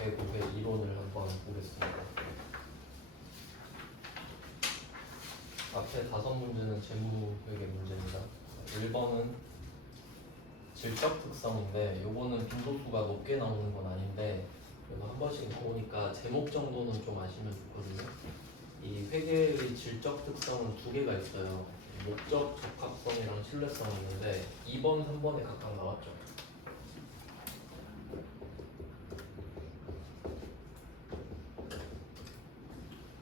대국의 이론을 한번 보겠습니다. 앞에 5문제는 재무회계 문제입니다. 1번은 질적 특성인데 요거는 빈도수가 높게 나오는 건 아닌데 그래도 한 번씩 나오니까 제목 정도는 좀 아시면 좋거든요. 이 회계의 질적 특성은 2개가 있어요. 목적 적합성이랑 신뢰성이 있는데 2번, 3번에 각각 나왔죠.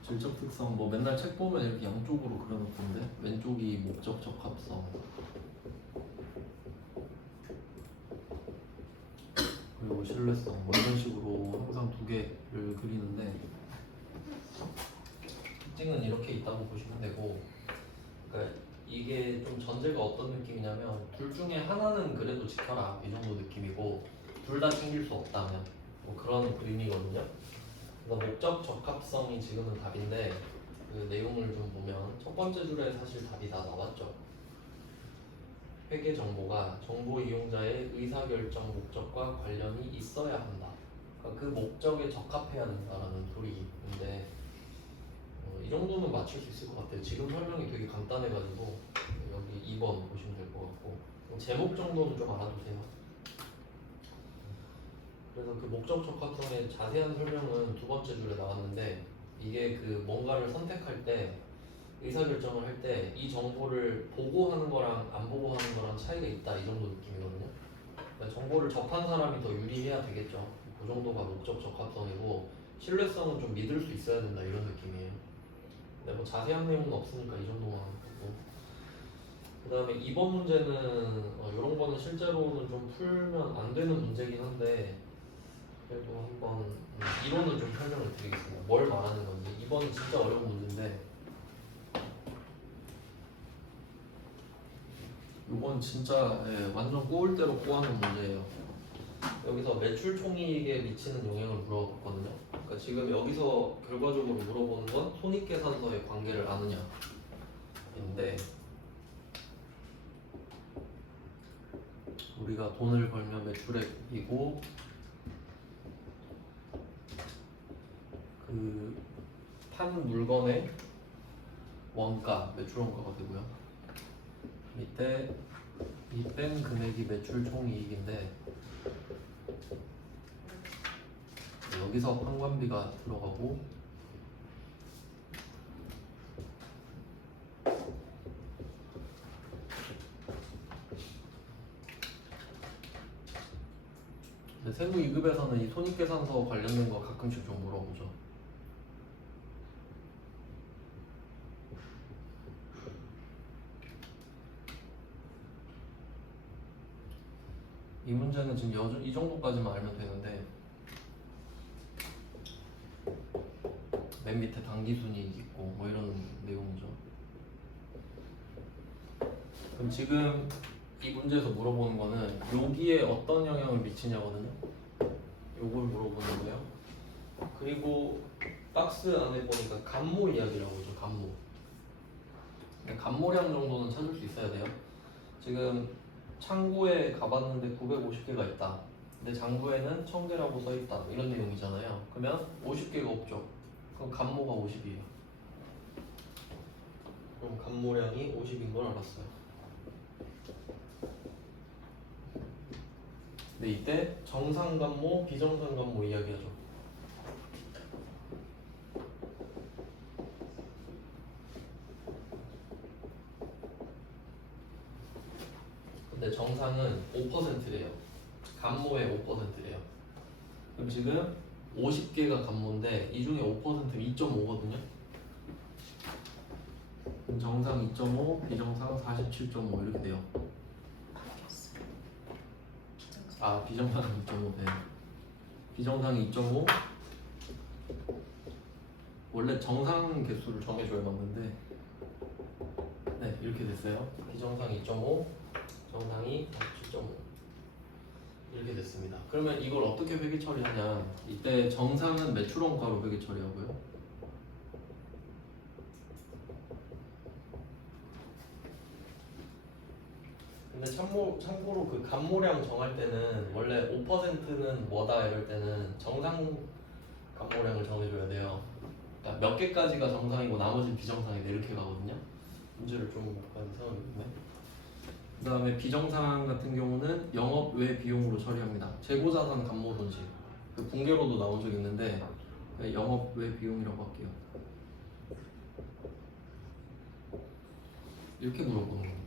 질적 특성 뭐 맨날 책 보면 이렇게 양쪽으로 그려놓던데 왼쪽이 목적 적합성 그리고 신뢰성 뭐 이런 식으로 항상 2개를 그리는데 특징은 이렇게 있다고 보시면 되고 그러니까 이게 좀 전제가 어떤 느낌이냐면 둘 중에 하나는 그래도 지켜라 이 정도 느낌이고 둘 다 챙길 수 없다면 뭐 그런 그림이거든요. 그래서 목적 적합성이 지금은 답인데 그 내용을 좀 보면 첫 번째 줄에 사실 답이 다 나왔죠. 회계 정보가 정보 이용자의 의사결정 목적과 관련이 있어야 한다. 그러니까 그 목적에 적합해야 된다라는 소리인데 이 정도는 맞출 수 있을 것 같아요. 지금 설명이 되게 간단해가지고 여기 2번 보시면 될 것 같고 제목 정도는 좀 알아두세요. 그래서 그 목적 적합성의 자세한 설명은 2번째 줄에 나왔는데 이게 그 뭔가를 선택할 때 의사결정을 할 때 이 정보를 보고 하는 거랑 안 보고 하는 거랑 차이가 있다 이 정도 느낌이거든요. 그러니까 정보를 접한 사람이 더 유리해야 되겠죠. 그 정도가 목적 적합성이고 신뢰성은 좀 믿을 수 있어야 된다 이런 느낌이에요. 근데 뭐 자세한 내용은 없으니까 이 정도만 하고 그 다음에 2번 문제는 이런 거는 실제로는 좀 풀면 안 되는 문제긴 한데 그래도 한번 이론을 좀 설명을 드리겠습니다. 뭘 말하는 건지. 이번은 진짜 어려운 문제인데 이건 진짜 완전 꼬을 대로 꼬아놓은 문제예요. 여기서 매출 총이익에 미치는 영향을 물어봤거든요. 그러니까 지금 여기서 결과적으로 물어보는 건 손익계산서의 관계를 아느냐 인데 우리가 돈을 벌면 매출액이고 그 판 물건의 원가, 매출 원가가 되고요. 밑에 이 뺀 금액이 매출 총이익인데 여기서 판관비가 들어가고 세무 2급에서는 이 손익계산서 관련된 거 가끔씩 좀 물어보죠. 이 문제는 지금 이 정도까지만 알면 되는데 맨 밑에 당기순이익 있고 뭐 이런 내용이죠. 그럼 지금 이 문제에서 물어보는 거는 여기에 어떤 영향을 미치냐거든요. 요걸 물어보는 거예요. 그리고 박스 안에 보니까 감모 이야기라고 하죠. 감모. 감모량 정도는 찾을 수 있어야 돼요. 지금 창고에 가봤는데 950개가 있다. 근데 장부에는 1000개라고 써있다. 이런 내용이잖아요. 그러면 50개가 없죠. 그럼 감모가 50이에요. 그럼 감모량이 50인 걸 알았어요. 근데 이때 정상감모, 비정상감모 이야기하죠. 근데 정상은 5%래요. 감모의 5%래요. 그럼 지금 50개가 감모인데 이 중에 5%는 2.5거든요. 그럼 정상 2.5, 비정상 47.5 이렇게 돼요. 아, 비정상은 2.5 네. 비정상이 2.5. 원래 정상 개수를 정해줘야 맞는데 네 이렇게 됐어요. 비정상 2.5, 정상이 47.5 이렇게 됐습니다. 그러면 이걸 어떻게 회계 처리하냐? 이때 정상은 매출원가로 회계 처리하고요. 근데 참 참고로 그 감모량 정할 때는 원래 5%는 뭐다 이럴 때는 정상 감모량을 정해줘야 돼요. 그러니까 몇 개까지가 정상이고 나머지는 비정상이다 이렇게 가거든요. 문제를 좀 약간 세워야겠네. 그 다음에 비정상 같은 경우는 영업 외 비용으로 처리합니다. 재고자산 감모 손실. 그 붕괴로도 나온 적 있는데 영업 외 비용이라고 할게요. 이렇게 물어보는 겁니다.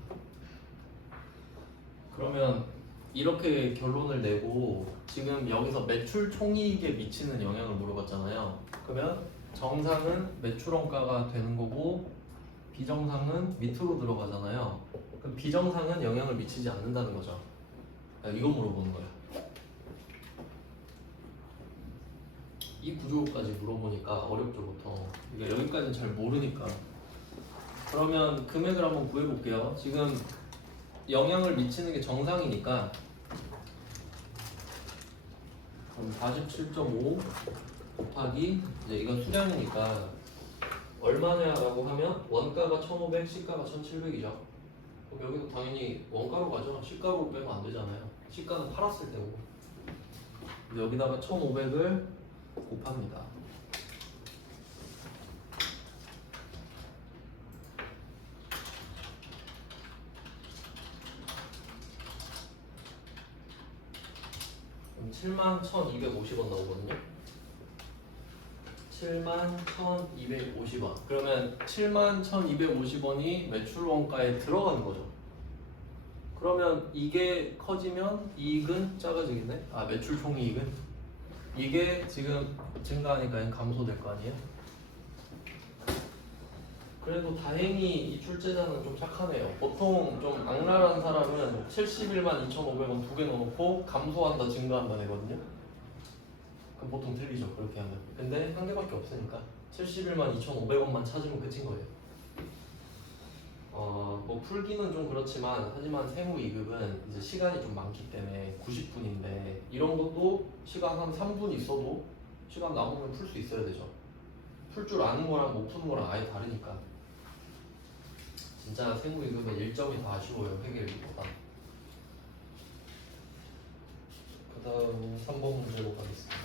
그러면 이렇게 결론을 내고 지금 여기서 매출 총이익에 미치는 영향을 물어봤잖아요. 그러면 정상은 매출 원가가 되는 거고 비정상은 밑으로 들어가잖아요. 그럼 비정상은 영향을 미치지 않는다는 거죠. 이거 물어보는 거예요. 이 구조까지 물어보니까 어렵죠 보통. 그러니까 여기까지는 잘 모르니까. 그러면 금액을 한번 구해볼게요. 지금 영향을 미치는 게 정상이니까 그럼 47.5 곱하기 이제 이건 수량이니까 얼마냐라고 하면 원가가 1,500, 시가가 1,700이죠. 그럼 여기도 당연히 원가로 가죠. 시가로 빼면 안 되잖아요. 시가는 팔았을 때고. 여기다가 1,500을 곱합니다. 그럼 71,250원 나오거든요. 71,250원. 그러면 71,250원이 매출 원가에 들어가는 거죠. 그러면 이게 커지면 이익은 작아지겠네? 아, 매출 총이익은? 이게 지금 증가하니까 감소될 거 아니에요? 그래도 다행히 이 출제자는 좀 착하네요. 보통 좀 악랄한 사람은 71만 2,500원 두 개 넣어놓고 감소한다, 증가한다 되거든요. 그럼 보통 틀리죠, 그렇게 하면. 근데 한 개밖에 없으니까 71만 2,500원만 찾으면 끝인 거예요. 뭐 풀기는 좀 그렇지만 하지만 세무이급은 이제 시간이 좀 많기 때문에 90분인데 이런 것도 시간 한 3분 있어도 시간 남으면 풀 수 있어야 되죠. 풀 줄 아는 거랑 못 푸는 거랑 아예 다르니까. 진짜 세무이급의 일점이 더 아쉬워요, 회계일보다. 그 다음 3번 문제로 가겠습니다.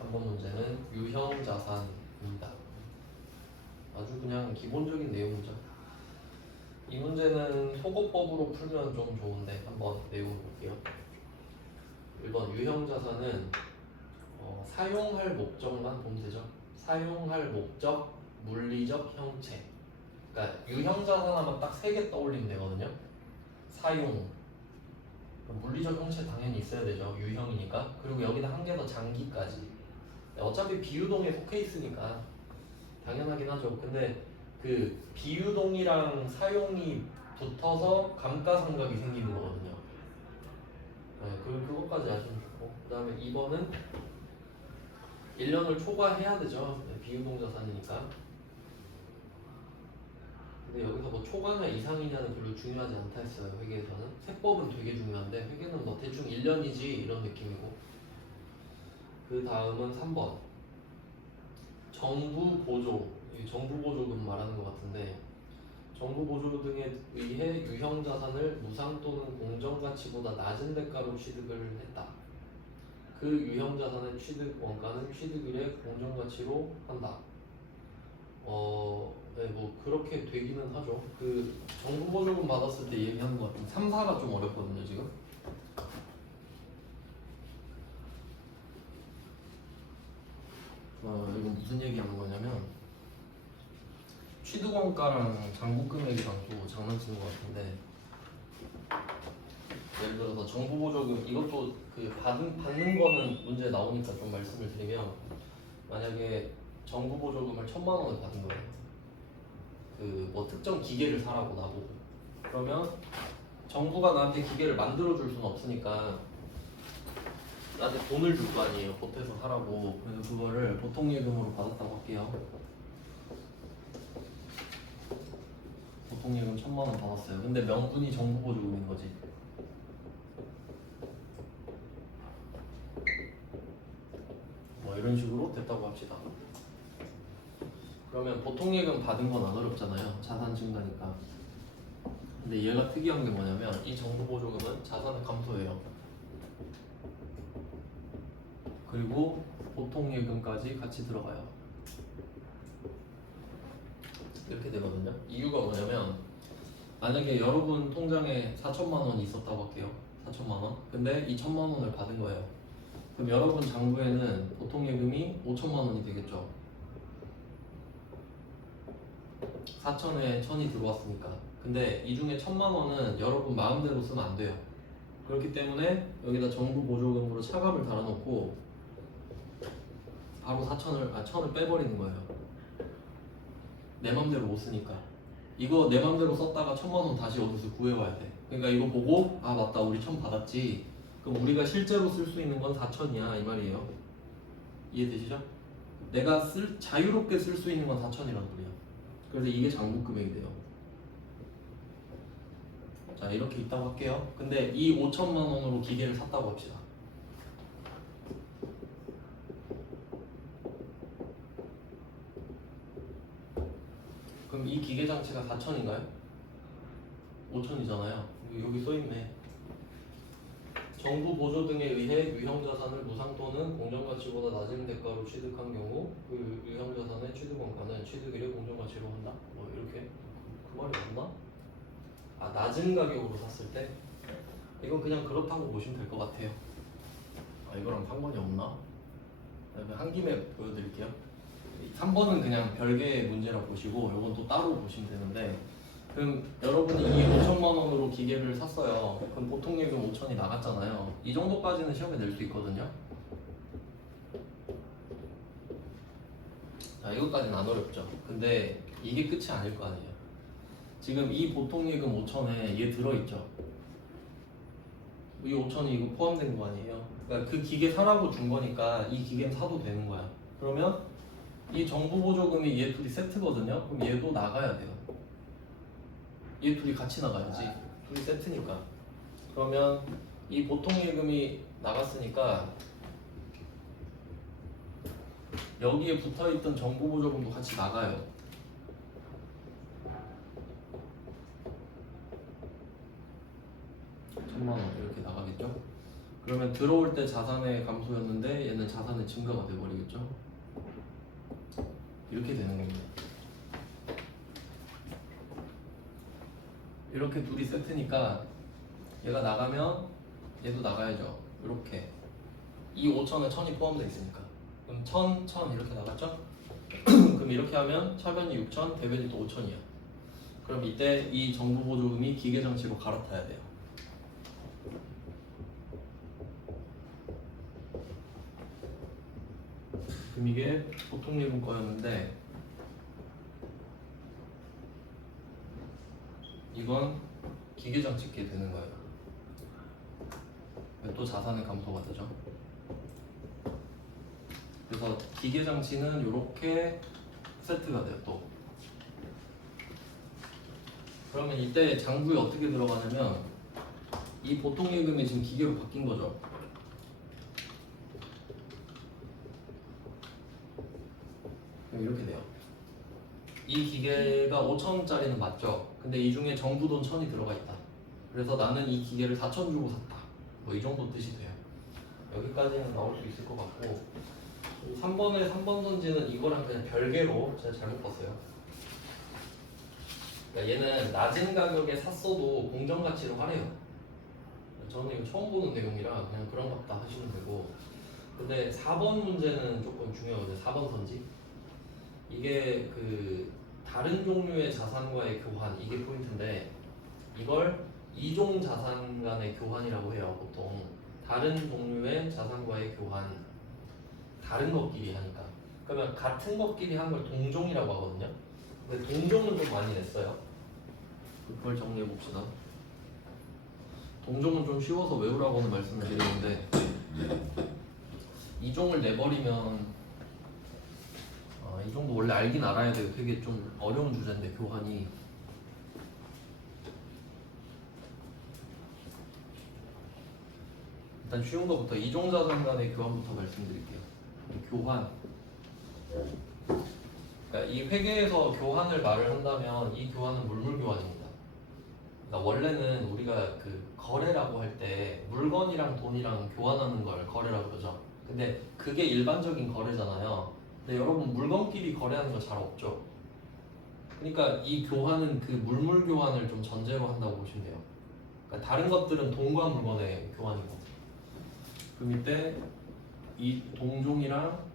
3번 문제는 유형자산입니다. 아주 그냥 기본적인 내용이죠. 이 문제는 소거법으로 풀면 좀 좋은데 한번 내용을 볼게요. 1번 유형자산은 사용할 목적만 보면 되죠. 사용할 목적, 물리적 형체. 그러니까 유형자산 하면 딱 3개 떠올리면 되거든요. 사용, 물리적 형체 당연히 있어야 되죠. 유형이니까. 그리고 여기다 한 개 더 장기까지. 어차피 비유동에 속해 있으니까 당연하긴 하죠. 근데 그 비유동이랑 사용이 붙어서 감가상각이 생기는 거거든요. 네, 그것까지 아시면 좋고. 그 다음에 2번은 1년을 초과해야 되죠. 네, 비유동 자산이니까. 근데 여기서 뭐 초과냐 이상이냐는 별로 중요하지 않다 했어요. 회계에서는. 세법은 되게 중요한데 회계는 뭐 대충 1년이지 이런 느낌이고. 그 다음은 3번. 정부 보조. 정부 보조금 말하는 것 같은데 정부 보조 등에 의해 유형 자산을 무상 또는 공정 가치보다 낮은 대가로 취득을 했다. 그 유형 자산의 취득 원가는 취득일의 공정 가치로 한다. 네, 뭐 그렇게 되기는 하죠. 그 정부 보조금 받았을 때 얘기하는 것 같은데 3, 4가 좀 어렵거든요 지금. 이건 무슨 얘기하는 거냐면 취득원가랑 장부금액이랑 또 장난치는 것 같은데 예를 들어서 정부보조금 이것도 그 받는 거는 문제 나오니까 좀 말씀을 드리면 만약에 정부보조금을 1,000만 원을 받은 거예요. 그 뭐 특정 기계를 사라고 나보고 그러면 정부가 나한테 기계를 만들어 줄 수는 없으니까 나한테 돈을 줄 거 아니에요. 보태서 사라고. 그래서 그거를 보통예금으로 받았다고 할게요. 보통예금 1,000만 원 받았어요. 근데 명분이 정부보조금인 거지. 뭐 이런 식으로 됐다고 합시다. 그러면 보통 예금 받은 건 안 어렵잖아요. 자산 증가니까. 근데 얘가 특이한 게 뭐냐면 이 정부 보조금은 자산을 감소해요. 그리고 보통 예금까지 같이 들어가요. 이렇게 되거든요. 이유가 뭐냐면 만약에 여러분 통장에 4천만 원이 있었다고 할게요. 4천만 원. 근데 이 1천만 원을 받은 거예요. 그럼 여러분 장부에는 보통 예금이 5천만 원이 되겠죠. 4천에 1천이 들어왔으니까. 근데 이 중에 1천만 원은 여러분 마음대로 쓰면 안 돼요. 그렇기 때문에 여기다 정부 보조금으로 차감을 달아놓고 바로 1천을 빼버리는 거예요. 내 맘대로 못 쓰니까. 이거 내 맘대로 썼다가 1천만 원 다시 어디서 구해와야 돼. 그러니까 이거 보고 아 맞다 우리 1천 받았지. 그럼 우리가 실제로 쓸 수 있는 건 4천이야 이 말이에요. 이해되시죠? 내가 자유롭게 쓸 수 있는 건 4천이란 소리야. 그래서 이게 장부 금액이 돼요. 자 이렇게 있다고 할게요. 근데 이 5천만 원으로 기계를 샀다고 합시다. 그럼 이 기계 장치가 4천인가요? 5천이잖아요. 여기 써있네. 정부 보조 등에 의해 유형자산을 무상 또는 공정가치보다 낮은 대가로 취득한 경우 그 유형자산의 취득원가는 취득일의 공정가치로 한다. 뭐 이렇게 그 말이 맞나? 아 낮은 가격으로 샀을 때? 이건 그냥 그렇다고 보시면 될 것 같아요. 아 이거랑 상관이 없나? 한 김에 보여드릴게요. 3번은 그냥 별개의 문제라고 보시고 이건 또 따로 보시면 되는데 그럼 여러분이 이 5천만 원으로 기계를 샀어요. 그럼 보통 예금 5천이 나갔잖아요. 이 정도까지는 시험에 낼 수 있거든요. 자 이것까지는 안 어렵죠. 근데 이게 끝이 아닐 거 아니에요. 지금 이 보통 예금 5천에 얘 들어있죠. 이 5천이 이거 포함된 거 아니에요. 그러니까 그 기계 사라고 준 거니까 이 기계는 사도 되는 거야. 그러면 이 정부 보조금이 얘 둘이 세트거든요. 그럼 얘도 나가야 돼요. 얘 둘이 같이 나가야지. 둘이 세트니까. 그러면 이 보통 예금이 나갔으니까 여기에 붙어있던 정부 보조금도 같이 나가요. 천만 원 이렇게 나가겠죠. 그러면 들어올 때 자산의 감소였는데 얘는 자산의 증가가 돼버리겠죠. 이렇게 되는 겁니다. 이렇게 둘이 세트니까 얘가 나가면 얘도 나가야죠. 이렇게 이 5천에 1000이 포함되어 있으니까 그럼 1000, 1000 이렇게 나갔죠? 그럼 이렇게 하면 차변이 6000, 대변이 또 5000이야. 그럼 이때 이 정부 보조금이 기계장치로 갈아타야 돼요. 그럼 이게 보통 예금 거였는데 이건 기계장치께 되는 거예요. 또 자산의 감소가 되죠. 그래서 기계장치는 이렇게 세트가 돼요. 또 그러면 이때 장부에 어떻게 들어가냐면 이 보통 예금이 지금 기계로 바뀐 거죠. 이렇게 돼요. 이 기계가 5천원짜리는 맞죠? 근데 이 중에 정부 돈 1000이 들어가 있다. 그래서 나는 이 기계를 4천 주고 샀다. 뭐 이 정도 뜻이 돼요. 여기까지는 나올 수 있을 것 같고 3번에 3번 선지는 이거랑 그냥 별개로 제가 잘못 봤어요. 그러니까 얘는 낮은 가격에 샀어도 공정가치로 하래요. 저는 이거 처음 보는 내용이라 그냥 그런 것 같다 하시면 되고 근데 4번 문제는 조금 중요하거든요. 4번 선지 이게 그 다른 종류의 자산과의 교환 이게 포인트인데 이걸 이종 자산 간의 교환이라고 해요. 보통 다른 종류의 자산과의 교환 다른 것끼리 하니까 그러면 같은 것끼리 한 걸 동종이라고 하거든요. 근데 동종은 좀 많이 냈어요. 그걸 정리해 봅시다. 동종은 좀 쉬워서 외우라고는 말씀을 드리는데 이종을 내버리면 이 정도 원래 알긴 알아야 돼요. 되게 좀 어려운 주제인데 교환이 일단 쉬운 거부터 이종자산 간의 교환부터 말씀드릴게요. 교환 그러니까 그러니까 이 회계에서 교환을 말을 한다면 이 교환은 물물 교환입니다. 그러니까 원래는 우리가 그 거래라고 할 때 물건이랑 돈이랑 교환하는 걸 거래라고 그러죠. 근데 그게 일반적인 거래잖아요. 근데 여러분 물건끼리 거래하는 거 잘 없죠. 그러니까 이 교환은 그 물물 교환을 좀 전제로 한다고 보시면 돼요. 그러니까 다른 것들은 돈과 물건의 교환이고. 그럼 이때 이 동종이랑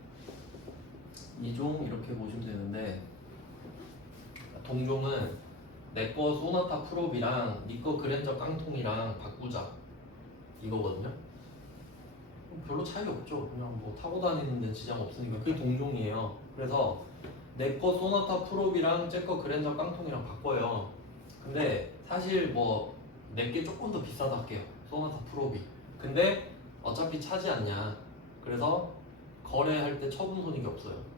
이종 이렇게 보시면 되는데, 동종은 내 거 소나타 프롭이랑 니 거 그랜저 깡통이랑 바꾸자 이거거든요. 별로 차이 없죠. 그냥 뭐 타고 다니는 데 지장 없으니까 그게 동종이에요. 그래서 내 거 소나타 프롭이랑 제 거 그랜저 깡통이랑 바꿔요. 근데 사실 뭐 내게 조금 더 비싸다 할게요. 소나타 프롭이. 근데 어차피 차지 않냐. 그래서 거래할 때 처분 손익이 없어요.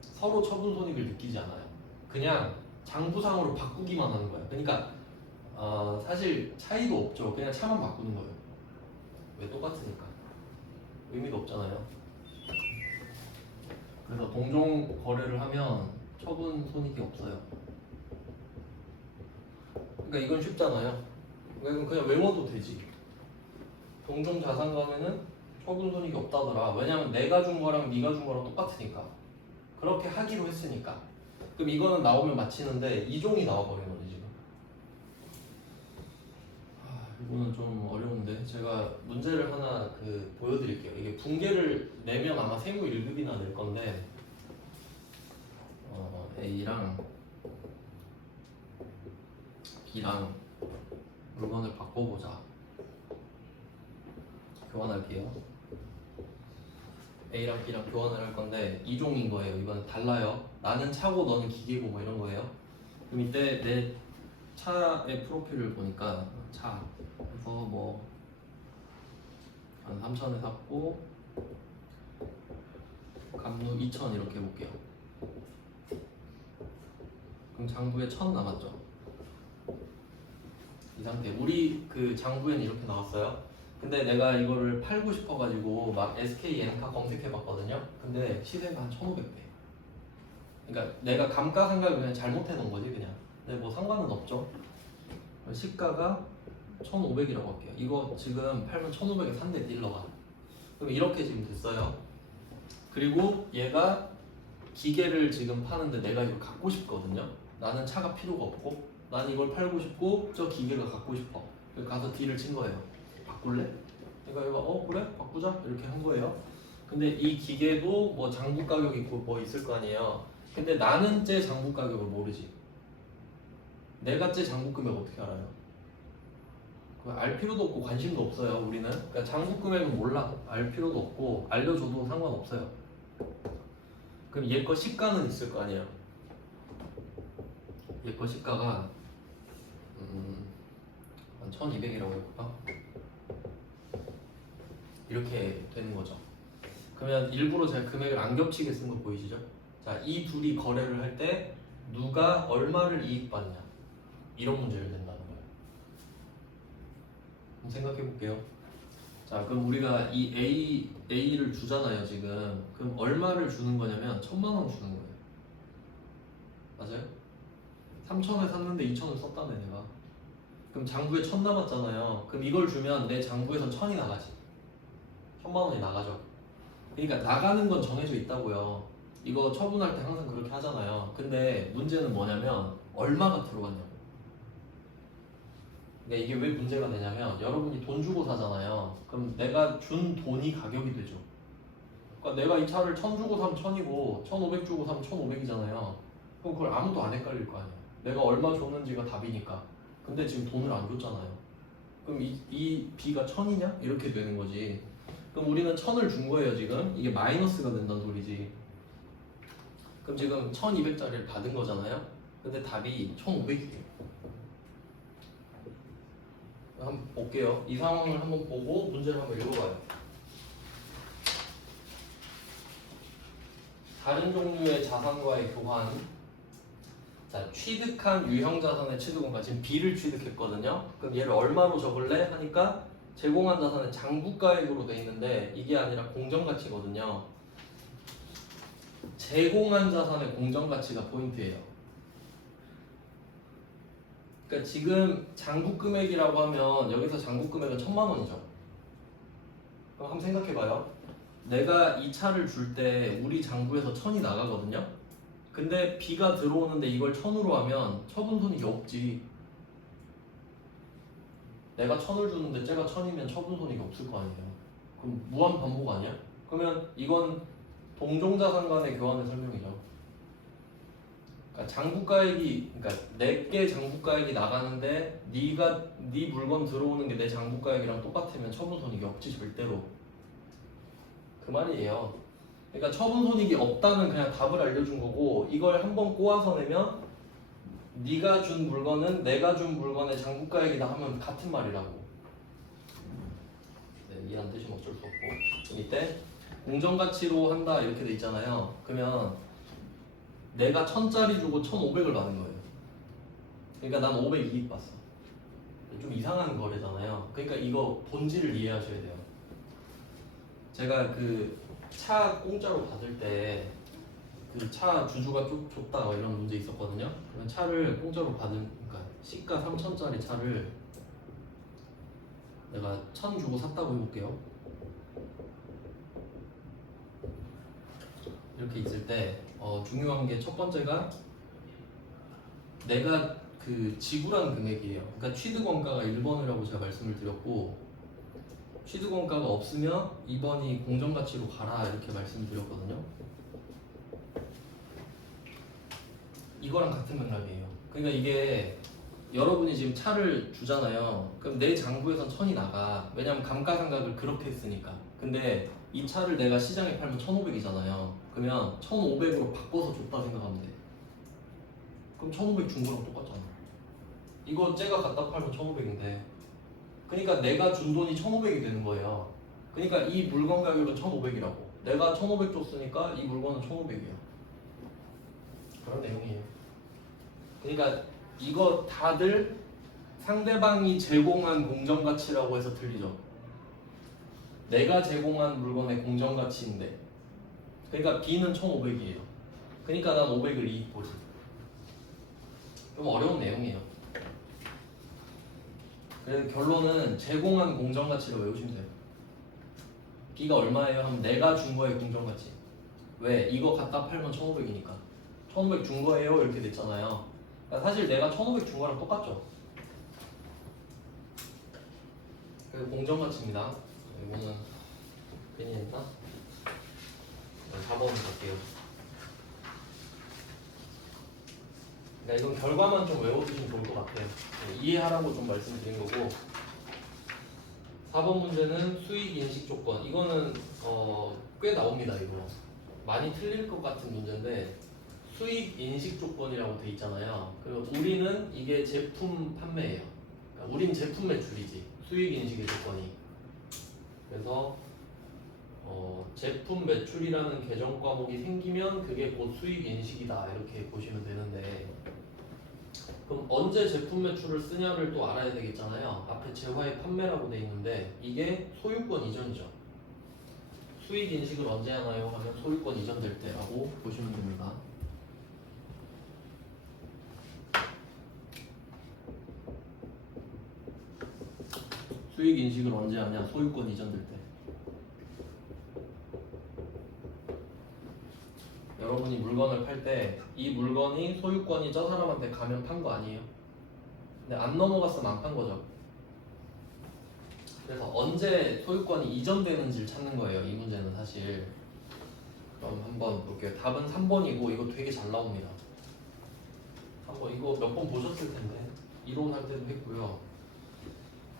서로 처분 손익을 느끼지 않아요. 그냥 장부상으로 바꾸기만 하는 거예요. 그러니까 사실 차이도 없죠. 그냥 차만 바꾸는 거예요. 왜 똑같으니까. 의미가 없잖아요. 그래서 동종 거래를 하면 처분 손익이 없어요. 그러니까 이건 쉽잖아요. 그러니까 그냥 외워도 되지. 동종 자산가에는 처분 손익이 없다더라. 왜냐면 내가 준 거랑 네가 준 거랑 똑같으니까. 그렇게 하기로 했으니까. 그럼 이거는 나오면 맞히는데 이종이 나와버린 거지 지금. 이거는 좀 어려운데 제가 문제를 하나 보여드릴게요. 이게 분계를 내면 아마 세무 1급이나 낼 건데 A랑 B랑 물건을 바꿔보자. 교환할게요. A랑 B랑 교환을 할 건데 이종인 거예요. 이건 달라요. 나는 차고 너는 기계고 뭐 이런 거예요. 그럼 이때 내 차의 프로필을 보니까 차 그래서 뭐 한 3,000에 샀고 감루 2,000 이렇게 해볼게요. 그럼 장부에 1,000 남았죠. 이 상태. 우리 그 장부에는 이렇게 나왔어요. 근데 내가 이거를 팔고 싶어가지고 막 SK 엔카 검색해봤거든요. 근데 시세가 한 1,500배. 그러니까 내가 감가상각을 그냥 잘못해 놓은 거지 그냥. 근데 뭐 상관은 없죠. 시가가 1,500이라고 할게요. 이거 지금 팔면 1,500에 산대 딜러가. 그럼 이렇게 지금 됐어요. 그리고 얘가 기계를 지금 파는데 내가 이걸 갖고 싶거든요. 나는 차가 필요가 없고 난 이걸 팔고 싶고 저 기계가 갖고 싶어. 그래서 가서 딜을 친 거예요. 바꿀래? 그러니까 얘가 그래? 바꾸자 이렇게 한 거예요. 근데 이 기계도 뭐 장부 가격 있고 뭐 있을 거 아니에요. 근데 나는 제 장부 가격을 모르지. 내가 제 장부 금액 어떻게 알아요? 알 필요도 없고 관심도 없어요. 우리는 그러니까 장부 금액은 몰라. 알 필요도 없고 알려줘도 상관없어요. 그럼 얘 거 시가는 있을 거 아니에요. 얘 거 시가가 한 1,200이라고 해볼까? 이렇게 되는 거죠. 그러면 일부러 제가 금액을 안 겹치게 쓴 거 보이시죠? 자, 이 둘이 거래를 할 때 누가 얼마를 이익받냐 이런 문제를 낸다는 거예요. 한번 생각해 볼게요. 자, 그럼 우리가 이 A를 주잖아요 지금. 그럼 얼마를 주는 거냐면 1,000만 원 주는 거예요. 맞아요? 3,000을 샀는데 2,000을 썼다네 내가. 그럼 장부에 1,000 남았잖아요. 그럼 이걸 주면 내 장부에선 1,000이 나가지. 1,000만 원이 나가죠. 그러니까 나가는 건 정해져 있다고요. 이거 처분할 때 항상 그렇게 하잖아요. 근데 문제는 뭐냐면 얼마가 들어갔냐고. 그러니까 이게 왜 문제가 되냐면 여러분이 돈 주고 사잖아요. 그럼 내가 준 돈이 가격이 되죠. 그러니까 내가 이 차를 1,000 주고 사면 1,000이고 1,500 주고 사면 1,500이잖아요. 그럼 그걸 아무도 안 헷갈릴 거 아니에요. 내가 얼마 줬는지가 답이니까. 근데 지금 돈을 안 줬잖아요. 그럼 이 B가 1,000이냐? 이렇게 되는 거지. 그럼 우리는 1,000을 준 거예요 지금. 이게 마이너스가 된다는 소리지. 그럼 지금 1,200짜리를 받은 거잖아요. 근데 답이 1,500이에요. 한번 볼게요. 이 상황을 한번 보고 문제를 한번 읽어봐요. 다른 종류의 자산과의 교환. 자, 취득한 유형 자산의 취득원가. 지금 B를 취득했거든요. 그럼 얘를 얼마로 적을래? 하니까 제공한 자산은 장부가액으로 돼 있는데 이게 아니라 공정가치거든요. 제공한 자산의 공정가치가 포인트예요. 그러니까 지금 장부금액이라고 하면 여기서 장부금액은 1,000만 원이죠. 그럼 한번 생각해봐요. 내가 이 차를 줄 때 우리 장부에서 1,000이 나가거든요. 근데 B가 들어오는데 이걸 1,000으로 하면 처분손익이 없지. 내가 1,000을 주는데 쟤가 1,000이면 처분손익이 없을 거 아니에요. 그럼 무한 반복 아니야? 그러면 이건 동종자산 간의 교환의 설명이죠. 그러니까 장부가액이, 그러니까 내게 장부가액이 나가는데 네 물건 들어오는 게 내 장부가액이랑 똑같으면 처분손익이 없지 절대로. 그 말이에요. 그러니까 처분손익이 없다는 그냥 답을 알려준 거고, 이걸 한번 꼬아서 내면 네가 준 물건은 내가 준 물건의 장부가액이다 하면 같은 말이라고. 네, 이란 뜻이면 어쩔 수 없고. 이때 공정가치로 한다 이렇게 돼 있잖아요. 그러면 내가 1,000짜리 주고 1,500을 받은 거예요. 그러니까 난 500 이익 봤어. 좀 이상한 거래잖아요. 그러니까 이거 본질을 이해하셔야 돼요. 제가 그 차 공짜로 받을 때 그 차 주주가 좀 줬다 이런 문제 있었거든요. 그러면 차를 공짜로 받은, 그러니까 시가 3,000짜리 차를 내가 1,000 주고 샀다고 해볼게요. 이렇게 있을 때 중요한 게 첫 번째가 내가 그 지불한 금액이에요. 그러니까 취득원가가 1번이라고 제가 말씀을 드렸고, 취득원가가 없으면 2번이 공정가치로 가라 이렇게 말씀드렸거든요. 이거랑 같은 맥락이에요. 그러니까 이게 여러분이 지금 차를 주잖아요. 그럼 내 장부에선 1,000이 나가. 왜냐면 감가상각을 그렇게 했으니까. 근데 이 차를 내가 시장에 팔면 1,500이잖아요. 그러면 1,500으로 바꿔서 줬다 생각하면 돼. 그럼 1,500 준 거랑 똑같잖아. 이거 쟤가 갖다 팔면 1,500인데. 그러니까 내가 준 돈이 1,500이 되는 거예요. 그러니까 이 물건 가격은 1,500이라고. 내가 1,500 줬으니까 이 물건은 1,500이야. 그런 내용이에요. 그러니까 이거 다들 상대방이 제공한 공정가치라고 해서 틀리죠. 내가 제공한 물건의 공정가치인데, 그러니까 B는 1,500이에요. 그러니까 난 500을 이익 보지. 좀 어려운 내용이에요. 그래서 결론은 제공한 공정가치를 외우시면 돼요. B가 얼마예요? 하면 내가 준 거의 공정가치. 왜? 이거 갖다 팔면 1,500이니까 1,500 준 거예요 이렇게 됐잖아요. 그러니까 사실 내가 1,500 준 거랑 똑같죠. 그래서 공정가치입니다. 이거는 괜히 했나? 4번 볼게요. 그러니까 이건 결과만 좀 외워두시면 좋을 것 같아요. 이해하라고 좀 말씀드린 거고. 4번 문제는 수익 인식 조건. 이거는 꽤 나옵니다. 이거 많이 틀릴 것 같은 문제인데, 수익 인식 조건이라고 돼 있잖아요. 그리고 우리는 이게 제품 판매예요. 그러니까 우린 제품 매출이지. 수익 인식의 조건이. 그래서 제품 매출이라는 계정 과목이 생기면 그게 곧 수익 인식이다 이렇게 보시면 되는데, 그럼 언제 제품 매출을 쓰냐를 또 알아야 되겠잖아요. 앞에 재화의 판매라고 돼 있는데 이게 소유권 이전이죠. 수익 인식을 언제 하나요? 하면 소유권 이전될 때라고 보시면 됩니다. 수익 인식을 언제 하냐? 소유권 이전될 때. 여러분이 물건을 팔 때 이 물건이 소유권이 저 사람한테 가면 판 거 아니에요? 근데 안 넘어갔으면 안 판 거죠. 그래서 언제 소유권이 이전되는지를 찾는 거예요. 이 문제는 사실. 그럼 한번 볼게요. 답은 3번이고 이거 되게 잘 나옵니다. 3번 이거 몇 번 보셨을 텐데 이론할 때도 했고요.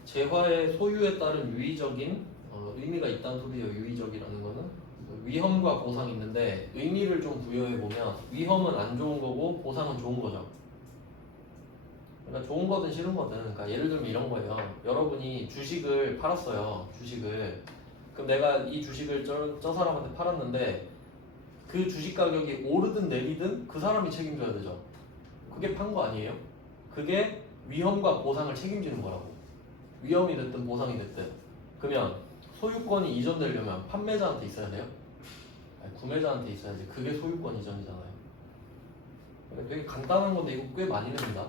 재화의 소유에 따른 유의적인 의미가 있다는 소리예요. 유의적이라는 거는 위험과 보상이 있는데 의미를 좀 부여해 보면 위험은 안 좋은 거고 보상은 좋은 거죠. 그러니까 좋은 거든 싫은 거든. 그러니까 예를 들면 이런 거예요. 여러분이 주식을 팔았어요. 주식을. 그럼 내가 이 주식을 저 사람한테 팔았는데 그 주식 가격이 오르든 내리든 그 사람이 책임져야 되죠. 그게 판 거 아니에요? 그게 위험과 보상을 책임지는 거라고. 위험이 됐든 보상이 됐든. 그러면 소유권이 이전되려면 판매자한테 있어야 돼요? 구매자한테 있어야지. 그게 소유권 이전이잖아요. 그러니까 되게 간단한 건데 이거 꽤 많이 냅니다.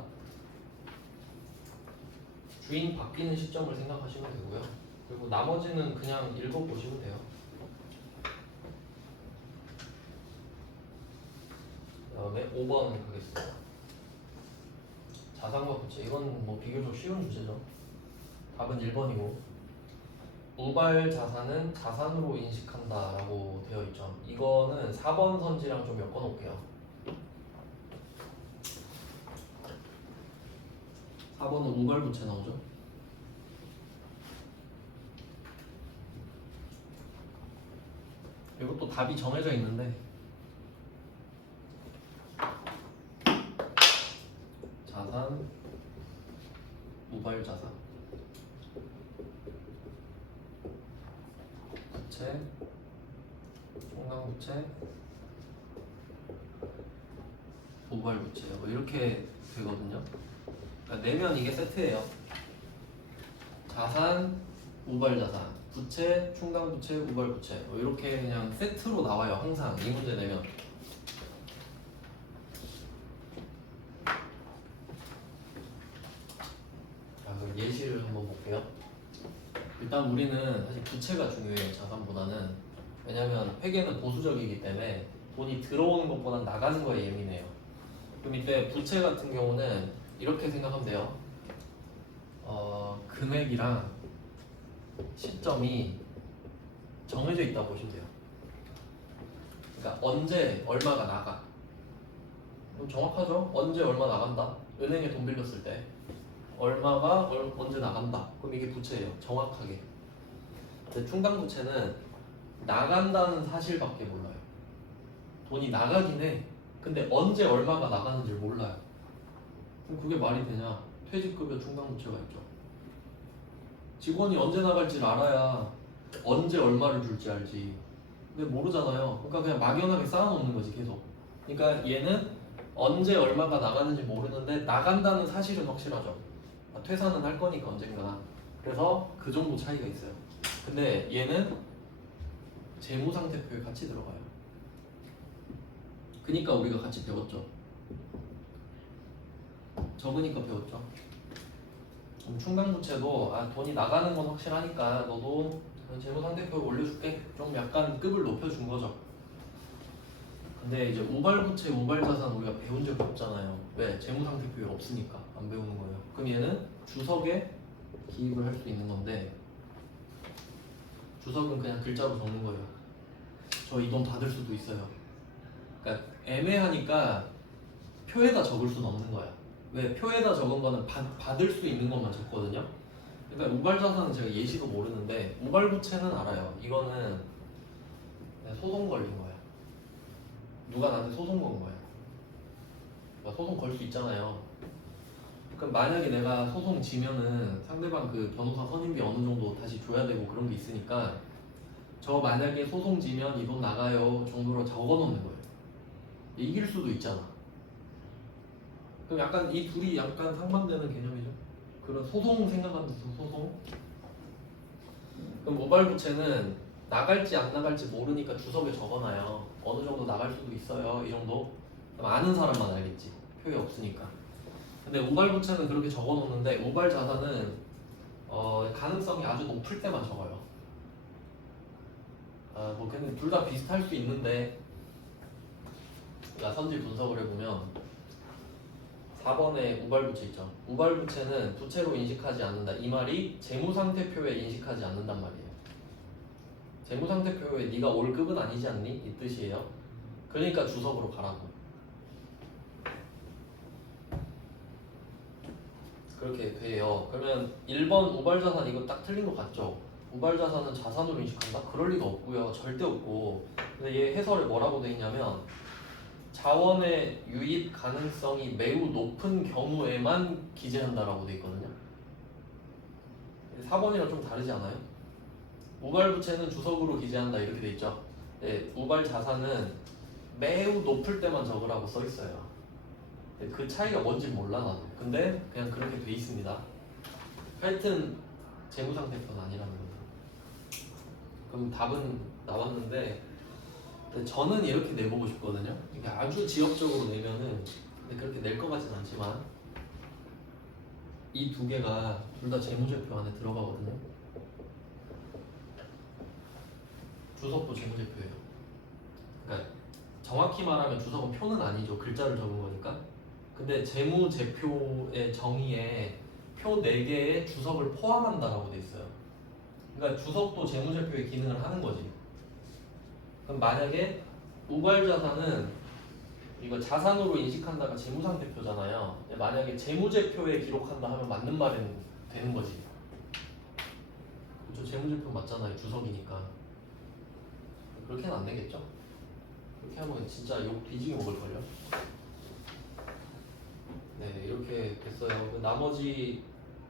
주인 바뀌는 시점을 생각하시면 되고요. 그리고 나머지는 그냥 읽어보시면 돼요. 그 다음에 5번 가겠습니다. 자산과 부채. 이건 뭐 비교적 쉬운 주제죠. 답은 1번이고, 우발 자산은 자산으로 인식한다 라고 되어 있죠. 이거는 4번 선지랑 좀 엮어 놓을게요. 4번은 우발 부채 나오죠. 이것도 답이 정해져 있는데, 자산, 우발 자산, 부채, 총량 부채, 우발 부채, 뭐 이렇게 되거든요. 그러니까 내면 이게 세트예요. 자산, 우발 자산, 부채, 충당 부채, 우발 부채, 뭐 이렇게 그냥 세트로 나와요. 항상 이 문제 내면. 자, 그럼 예시를 한번 볼게요. 일단 우리는 사실 부채가 중요해요. 자산보다는. 왜냐면 회계는 보수적이기 때문에 돈이 들어오는 것보다 나가는 거에 예민해요. 그럼 이때 부채 같은 경우는 이렇게 생각하면 돼요. 금액이랑 시점이 정해져 있다고 보시면 돼요. 그러니까 언제 얼마가 나가. 그럼 정확하죠? 언제 얼마 나간다. 은행에 돈 빌렸을 때 얼마가 언제 나간다. 그럼 이게 부채예요. 정확하게. 근데 충당 부채는 나간다는 사실밖에 몰라요. 돈이 나가긴 해. 근데 언제 얼마가 나가는지 몰라요. 그럼 그게 말이 되냐? 퇴직급여 충당 부채가 있죠. 직원이 언제 나갈지를 알아야 언제 얼마를 줄지 알지. 근데 모르잖아요. 그러니까 그냥 막연하게 쌓아놓는 거지 계속. 그러니까 얘는 언제 얼마가 나가는지 모르는데 나간다는 사실은 확실하죠. 퇴사는 할 거니까 언젠가. 그래서 그 정도 차이가 있어요. 근데 얘는 재무상태표에 같이 들어가요. 그니까 우리가 같이 배웠죠. 적으니까 배웠죠. 충당부채도 돈이 나가는 건 확실하니까 너도 재무상태표 올려줄게. 좀 약간 급을 높여준 거죠. 근데 이제 우발부채, 우발자산 우리가 배운 적이 없잖아요. 왜? 재무상태표에 없으니까 안 배우는 거예요. 그럼 얘는 주석에 기입을 할 수 있는 건데, 주석은 그냥 글자로 적는 거예요. 저 이 돈 받을 수도 있어요. 그러니까 애매하니까 표에다 적을 수는 없는 거야. 왜? 표에다 적은 거는 받을 수 있는 것만 적거든요. 그러니까 우발자산은 제가 예시도 모르는데 우발부채는 알아요. 이거는 소송 걸린 거야. 누가 나한테 소송 건 거야. 그러니까 소송 걸 수 있잖아요. 그럼 만약에 내가 소송 지면은 상대방 그 변호사 선임비 어느 정도 다시 줘야 되고 그런 게 있으니까 저 만약에 소송 지면 이 돈 나가요 정도로 적어 놓는 거예요. 이길 수도 있잖아. 그럼 약간 이 둘이 약간 상반되는 개념이죠. 그런 소송 생각하면서 소송. 그럼 우발부채는 나갈지 안 나갈지 모르니까 주석에 적어놔요. 어느 정도 나갈 수도 있어요. 이 정도. 그럼 아는 사람만 알겠지. 표에 없으니까. 근데 우발부채는 그렇게 적어놓는데 우발자산은 가능성이 아주 높을 때만 적어요. 뭐 근데 둘 다 비슷할 수 있는데, 그러니까 선지 분석을 해보면 4번에 우발부채 있죠. 우발부채는 부채로 인식하지 않는다. 이 말이 재무상태표에 인식하지 않는단 말이에요. 재무상태표에 네가 월급은 아니지 않니? 이 뜻이에요. 그러니까 주석으로 가라고. 그렇게 돼요. 그러면 1번 우발자산 이거 딱 틀린 거 같죠? 우발자산은 자산으로 인식한다? 그럴 리가 없고요. 절대 없고. 근데 얘 해설에 뭐라고 돼 있냐면 자원의 유입 가능성이 매우 높은 경우에만 기재한다라고 돼 있거든요. 4번이랑 좀 다르지 않아요? 우발부채는 주석으로 기재한다 이렇게 돼 있죠. 네, 우발자산은 매우 높을 때만 적으라고 써 있어요. 그 차이가 뭔지 몰라 나도. 근데 그냥 그렇게 돼 있습니다. 하여튼 재무상태표는 아니라는 거죠. 그럼 답은 나왔는데 근데 저는 이렇게 내보고 싶거든요. 이게 아주 지역적으로 내면은 근데 그렇게 낼 것 같진 않지만 이 두 개가 둘 다 재무제표 안에 들어가거든요. 주석도 재무제표예요. 그러니까 정확히 말하면 주석은 표는 아니죠. 글자를 적은 거니까. 근데 재무제표의 정의에 표 4개의 주석을 포함한다라고 돼 있어요. 그러니까 주석도 재무제표의 기능을 하는 거지. 그럼 만약에 우발자산은 이거 자산으로 인식한다가 재무상태표잖아요. 만약에 재무제표에 기록한다 하면 맞는 말은 되는 거지. 그렇죠? 재무제표 맞잖아요. 주석이니까. 그렇게는 안 되겠죠? 그렇게 하면 진짜 욕 뒤지게 먹을걸요? 네, 이렇게 됐어요. 그 나머지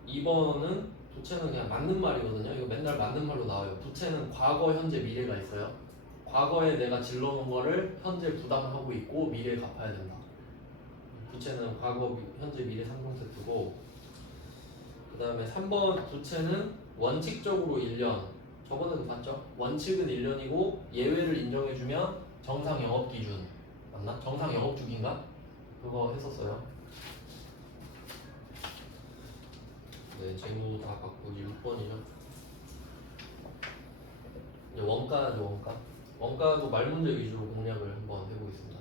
2번은 부채는 그냥 맞는 말이거든요. 이거 맨날 맞는 말로 나와요. 부채는 과거, 현재, 미래가 있어요. 과거에 내가 질러놓은 거를 현재 부담하고 있고 미래에 갚아야 된다. 부채는 과거, 현재, 미래 3종 세트고 그 다음에 3번 부채는 원칙적으로 1년 저번에도 봤죠? 원칙은 1년이고 예외를 인정해주면 정상 영업기준 맞나? 정상 영업주기인가? 그거 했었어요. 네, 재무 다 갖고 이제 6번이죠. 이제 원가죠, 원가. 원가도 말문제 위주로 공략을 한번 해보겠습니다.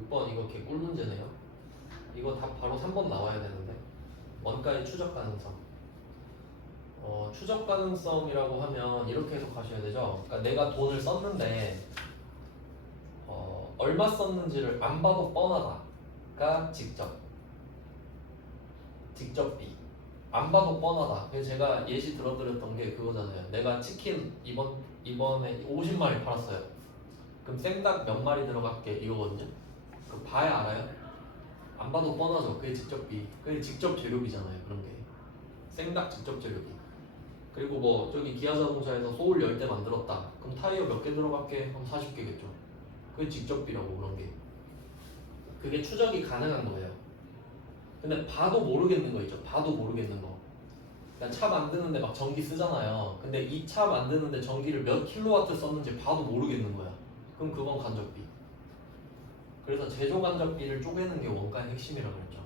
6번 이거 개꿀 문제네요. 이거 답 바로 3번 나와야 되는데 원가의 추적 가능성. 추적 가능성이라고 하면 이렇게 해석하셔야 되죠. 그러니까 내가 돈을 썼는데 얼마 썼는지를 안 봐도 뻔하다가 직접비. 안 봐도 뻔하다. 그래서 제가 예시 들어드렸던 게 그거잖아요. 내가 치킨 이번에 50마리 팔았어요. 그럼 생닭 몇 마리 들어갈게 이거거든요. 그 봐야 알아요? 안 봐도 뻔하죠. 그게 직접비. 그게 직접 재료비잖아요. 그런 게 생닭 직접 재료비. 그리고 뭐 저기 기아자동차에서 소울 10대 만들었다. 그럼 타이어 몇 개 들어갈게? 그럼 40개겠죠. 그게 직접비라고 그런 게. 그게 추적이 가능한 거예요. 근데 봐도 모르겠는 거 있죠. 봐도 모르겠는 거. 그러니까 차 만드는데 막 전기 쓰잖아요. 근데 이 차 만드는데 전기를 몇 킬로와트 썼는지 봐도 모르겠는 거야. 그럼 그건 간접비. 그래서 제조 간접비를 쪼개는 게 원가의 핵심이라고 그랬죠.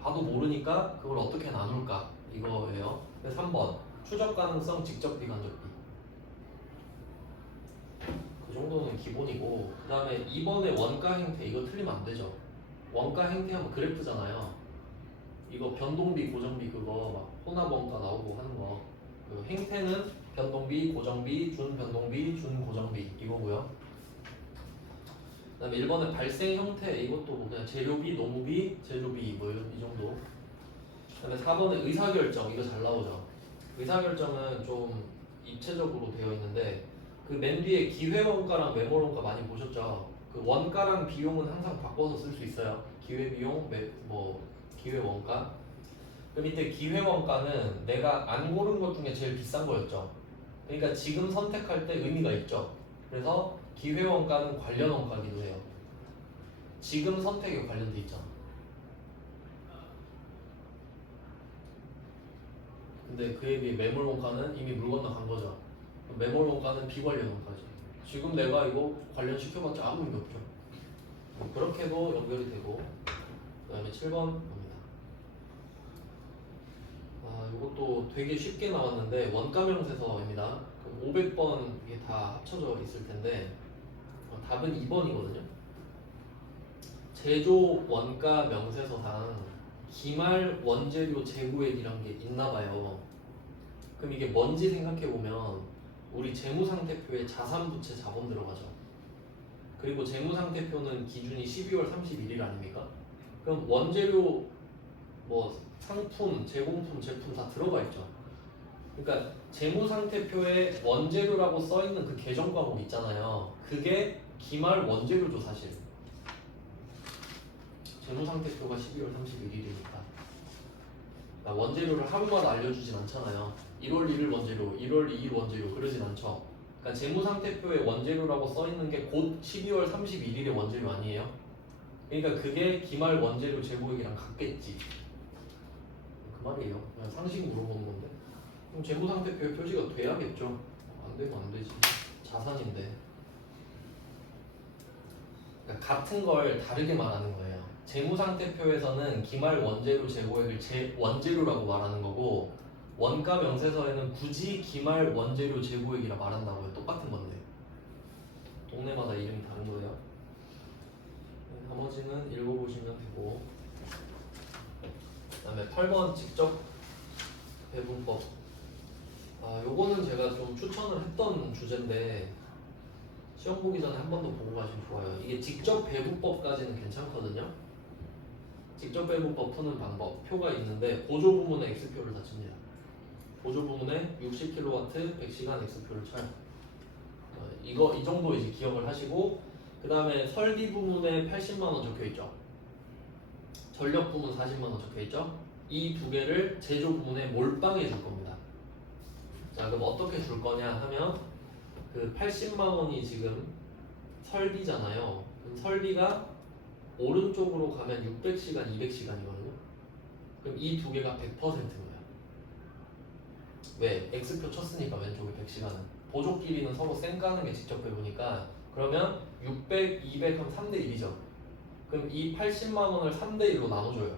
봐도 모르니까 그걸 어떻게 나눌까 이거예요. 그래서 3번 추적 가능성 직접비 간접비. 그 정도는 기본이고 그 다음에 2번의 원가 행태 이거 틀리면 안 되죠. 원가 행태하면 그래프잖아요. 이거 변동비 고정비 그거 막 혼합 원가 나오고 하는 거. 그 행태는 변동비 고정비 준변동비 준고정비 이거고요. 그 다음에 1번은 발생 형태 이것도 뭐 그냥 재료비 노무비 제조비 뭐 이 정도. 그 다음에 4번은 의사결정 이거 잘 나오죠. 의사결정은 좀 입체적으로 되어 있는데 그 맨 뒤에 기회원가랑 매몰원가 많이 보셨죠? 그 원가랑 비용은 항상 바꿔서 쓸 수 있어요. 기회비용, 기회원가. 그럼 이때 기회원가는 내가 안 고른 것 중에 제일 비싼 거였죠. 그러니까 지금 선택할 때 의미가 있죠. 그래서 기회원가는 관련 원가기도 해요. 지금 선택에 관련돼 있잖아. 근데 그에 비해 매몰 원가는 이미 물 건너간 거죠. 매몰 원가는 비관련 원가죠. 지금 내가 이거 관련시켜봤자 아무 의미 없죠. 그렇게도 연결이 되고 그 다음에 7번 갑니다. 이것도 되게 쉽게 나왔는데 원가명세서입니다. 500번 이게 다 합쳐져 있을 텐데 답은 2번이거든요. 제조 원가 명세서상 기말 원재료 재고액이란 게 있나 봐요. 그럼 이게 뭔지 생각해 보면 우리 재무상태표에 자산부채 자본 들어가죠. 그리고 재무상태표는 기준이 12월 31일 아닙니까? 그럼 원재료 뭐 상품, 제공품, 제품 다 들어가 있죠. 그러니까 재무상태표에 원재료라고 써 있는 그 계정 과목 있잖아요. 그게 기말 원재료죠, 사실. 재무상태표가 12월 31일이니까. 그러니까 원재료를 하루마다 알려주진 않잖아요. 1월 1일 원재료, 1월 2일 원재료 그러진 않죠. 그러니까 재무상태표에 원재료라고 써 있는 게 곧 12월 31일의 원재료 아니에요? 그러니까 그게 기말 원재료 재고액이랑 같겠지. 그 말이에요. 그냥 상식 물어보는 건데. 그럼 재무상태표에 표시가 돼야겠죠. 안 되면 안 되지. 자산인데. 그러니까 같은 걸 다르게 말하는 거예요. 재무상태표에서는 기말 원재료 재고액을 원재료라고 말하는 거고 원가 명세서에는 굳이 기말 원재료 재고액이라 말한다고요. 똑같은 건데 동네마다 이름이 다른 거예요. 나머지는 읽어보시면 되고 그 다음에 8번 직접 배분법. 요거는 제가 좀 추천을 했던 주제인데 시험 보기 전에 한 번 더 보고 가시면 좋아요. 이게 직접 배분법까지는 괜찮거든요. 직접 배분법 푸는 방법 표가 있는데 보조 부문에 X표를 다 칩니다. 보조 부문에 60kW 100시간 X표를 쳐요. 이거 이 정도 이제 기억을 하시고 그 다음에 설비 부문에 80만 원 적혀 있죠. 전력 부문 40만 원 적혀 있죠. 이 두 개를 제조 부문에 몰빵해 줄 겁니다. 자, 그럼 어떻게 줄 거냐 하면 그 80만 원이 지금 설비잖아요. 그럼 설비가 오른쪽으로 가면 600시간, 200시간이거든요. 그럼 이 두 개가 100%인 거야. 왜? X표 쳤으니까 왼쪽에 100시간은. 보조끼리는 서로 쌩 까는 게 직접 배우니까 그러면 600, 200 하면 3대 1이죠. 그럼 이 80만 원을 3대 1로 나눠줘요.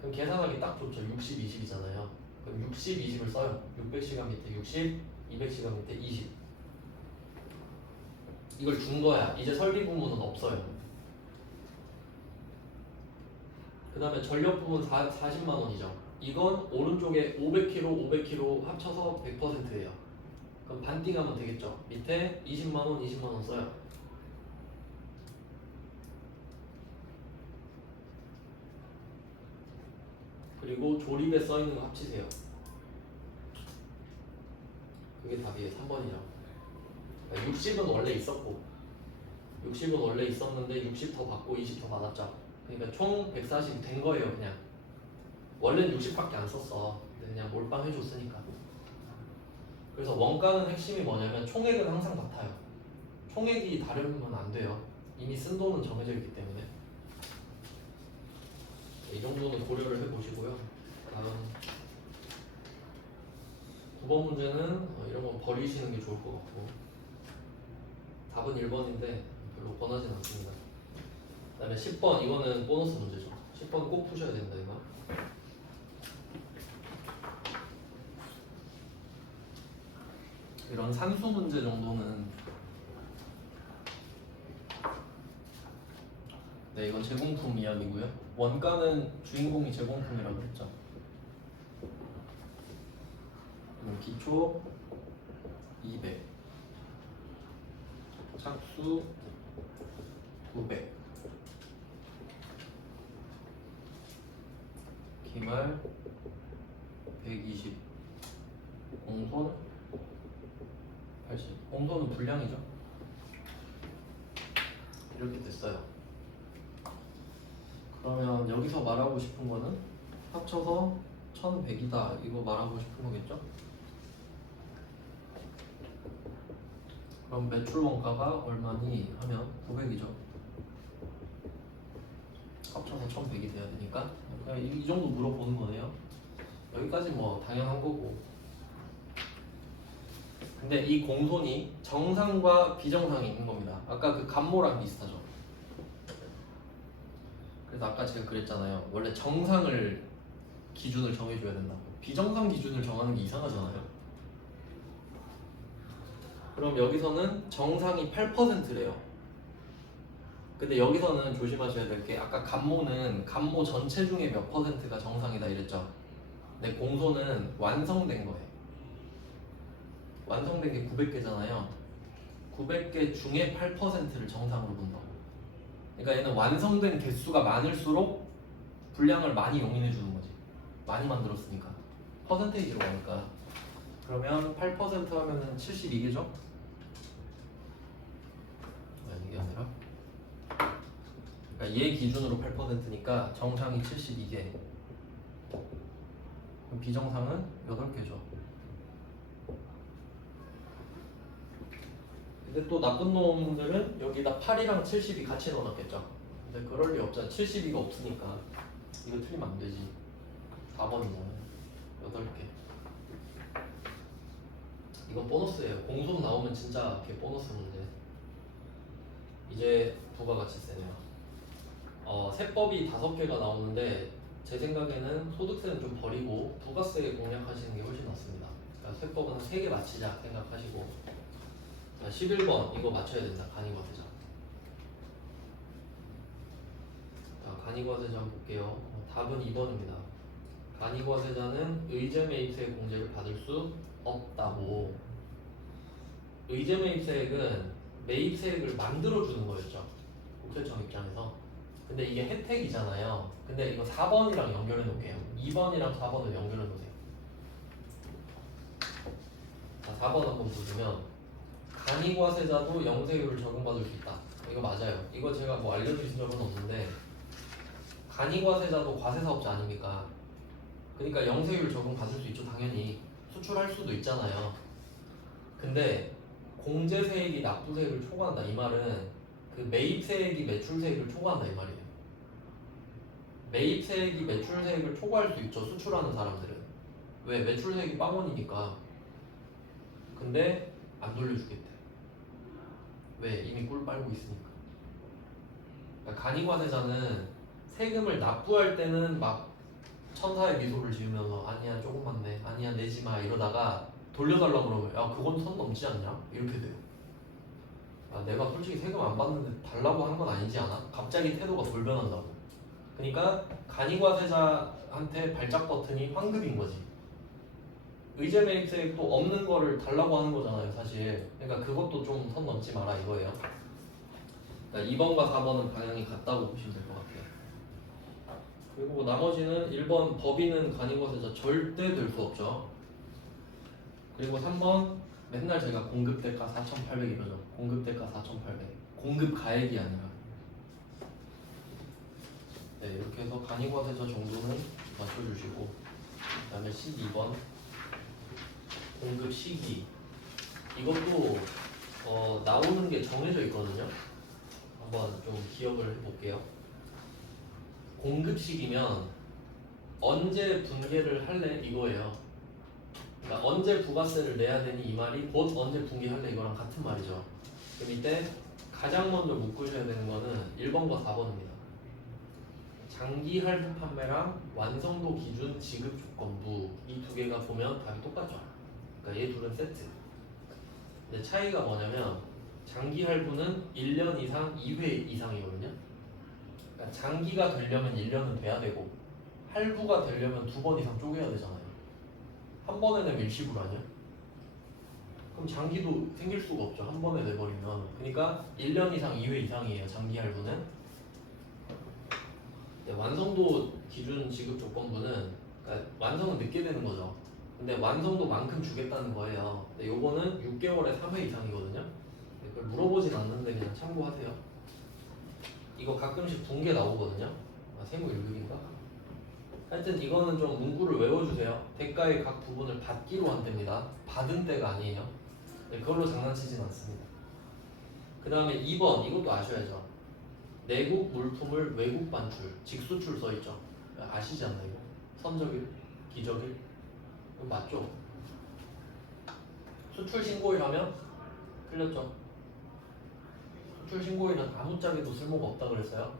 그럼 계산하기 딱 좋죠. 60, 20이잖아요. 그럼 60, 20을 써요. 600시간 밑에 60, 200시간 밑에 20. 이걸 준 거야. 이제 설비 부문은 없어요. 그 다음에 전력 부문 40만 원이죠. 이건 오른쪽에 500kg, 500kg 합쳐서 100%예요. 그럼 반띵 하면 되겠죠. 밑에 20만 원, 20만 원 써요. 그리고 조립에 써 있는 거 합치세요. 그게 답이에요. 3번이죠. 60은 원래 있었고 60은 원래 있었는데 60 더 받고 20 더 받았죠. 그러니까 총 140이 된 거예요. 그냥 원래는 60밖에 안 썼어. 근데 그냥 몰빵 해줬으니까. 그래서 원가는 핵심이 뭐냐면 총액은 항상 같아요. 총액이 다르면 안 돼요. 이미 쓴 돈은 정해져 있기 때문에. 이 정도는 고려를 해보시고요. 다음 9번 문제는 이런 건 버리시는 게 좋을 것 같고 답은 1번인데 별로 권하진 않습니다. 그 다음에 10번 이거는 보너스 문제죠. 10번 꼭 푸셔야 된다 이거. 이런 산수 문제 정도는 네 이건 제공품 이야기고요. 원가는 주인공이 제공품이라고 했죠. 기초 200 착수 900 기말 120 공손 80 공손은 분량이죠. 이렇게 됐어요. 그러면 여기서 말하고 싶은 거는 합쳐서 1100이다 이거 말하고 싶은 거겠죠? 그럼 매출 원가가 얼마니 하면 900이죠. 합쳐서 1100이 돼야 되니까 그냥 이 정도 물어보는 거네요. 여기까지 뭐 당연한 거고. 근데 이 공손이 정상과 비정상이 있는 겁니다. 아까 그 감모랑 비슷하죠. 그래서 아까 제가 그랬잖아요. 원래 정상을 기준을 정해줘야 된다고. 비정상 기준을 정하는 게 이상하잖아요. 그럼 여기서는 정상이 8%래요. 근데 여기서는 조심하셔야 될 게 아까 감모는 감모 전체 중에 몇 %가 정상이다 이랬죠. 근데 공소는 완성된 거예요. 완성된 게 900개잖아요. 900개 중에 8%를 정상으로 본다고. 그러니까 얘는 완성된 개수가 많을수록 분량을 많이 용인해 주는 거지. 많이 만들었으니까. 퍼센테이지로 가니까. 그러면 8% 하면은 72개죠? 이게 아니라. 그러니까 얘 기준으로 8%니까 정상이 72개. 비정상은 8개죠. 근데 또 나쁜 놈들은 여기다 8이랑 70이 같이 넣어놨겠죠. 근데 그럴 리 없잖아. 72가 없으니까 이거 틀리면 안 되지. 4번이잖아요. 8개. 이건 보너스예요. 공속 나오면 진짜 걔 보너스 문제. 이제 부가가치세네요. 세법이 5개가 나오는데 제 생각에는 소득세는 좀 버리고 부가세 공략하시는 게 훨씬 낫습니다. 그러니까 세법은 한 3개 맞히자 생각하시고. 자, 11번 이거 맞춰야 된다. 간이과세자. 자, 간이과세자 한번 볼게요. 답은 2번입니다. 간이과세자는 의제매입세 공제를 받을 수 없다고. 의제매입세액은 매입세액을 만들어주는 거였죠. 국세청 입장에서. 근데 이게 혜택이잖아요. 근데 이거 4번이랑 연결해 놓을게요. 2번이랑 4번을 연결해 놓으세요. 자, 4번 한번 보시면 간이과세자도 영세율을 적용받을 수 있다. 이거 맞아요. 이거 제가 뭐 알려드린 적은 없는데 간이과세자도 과세사업자 아닙니까? 그러니까 영세율 적용받을 수 있죠. 당연히 수출할 수도 있잖아요. 근데 공제세액이 납부세액을 초과한다. 이 말은 그 매입세액이 매출세액을 초과한다 이 말이에요. 매입세액이 매출세액을 초과할 수 있죠. 수출하는 사람들은. 왜? 매출세액이 빵원이니까. 근데 안 돌려주겠대. 왜? 이미 꿀 빨고 있으니까. 그러니까 간이과세자는 세금을 납부할 때는 막 천사의 미소를 지으면서 아니야 조금만 내, 아니야 내지 마 이러다가 돌려달라고 그러면 야 그건 선 넘지 않냐? 이렇게 돼요. 아, 내가 솔직히 세금 안 받는데 달라고 한 건 아니지 않아? 갑자기 태도가 돌변한다고. 그러니까 간이과세자한테 발작 버튼이 환급인 거지. 의제매입세액도 없는 거를 달라고 하는 거잖아요 사실. 그러니까 그것도 좀 선 넘지 마라 이거예요. 그러니까 2번과 4번은 방향이 같다고 보시면 될 것 같아요. 그리고 나머지는 1번 법인은 간이과세자 절대 될 수 없죠. 그리고 3번 맨날 제가 공급대가 4,800 이러죠. 공급대가 4,800. 공급가액이 아니라. 네, 이렇게 해서 간이과세자 정도는 맞춰주시고, 그 다음에 12번 공급 시기. 이것도 나오는 게 정해져 있거든요. 한번 좀 기억을 해볼게요. 공급 시기면 언제 분개를 할래 이거예요. 그러니까 언제 부가세를 내야 되니 이 말이 곧 언제 분개할래 이거랑 같은 말이죠. 그럼 이때 가장 먼저 묶으셔야 되는 거는 1번과 4번입니다. 장기 할부 판매랑 완성도 기준 지급 조건부 이 두 개가 보면 답이 똑같죠. 그러니까 얘 둘은 세트. 근데 차이가 뭐냐면 장기 할부는 1년 이상 2회 이상이거든요. 그러니까 장기가 되려면 1년은 돼야 되고 할부가 되려면 2번 이상 쪼개야 되잖아요. 한 번에 내면 일시불 아니야? 그럼 장기도 생길 수가 없죠. 한 번에 내버리면. 그러니까 1년 이상 2회 이상이에요. 장기 할부는. 네, 완성도 기준 지급 조건부는 그러니까 완성은 늦게 되는 거죠. 근데 완성도만큼 주겠다는 거예요. 근데 요거는 6개월에 3회 이상이거든요. 그걸 물어보진 않는데 그냥 참고하세요. 이거 가끔씩 분개 나오거든요. 아, 세무 1급인가? 하여튼 이거는 좀 문구를 외워주세요. 대가의 각 부분을 받기로 한 때입니다. 받은 때가 아니에요. 네, 그걸로 장난치진 않습니다. 그 다음에 2번 이것도 아셔야죠. 내국 물품을 외국 반출, 직수출 써있죠. 아시지 않나요? 이거? 선적일, 기적일 이거 맞죠? 수출 신고일 하면 틀렸죠. 수출 신고일은 아무짝에도 쓸모가 없다 그랬어요.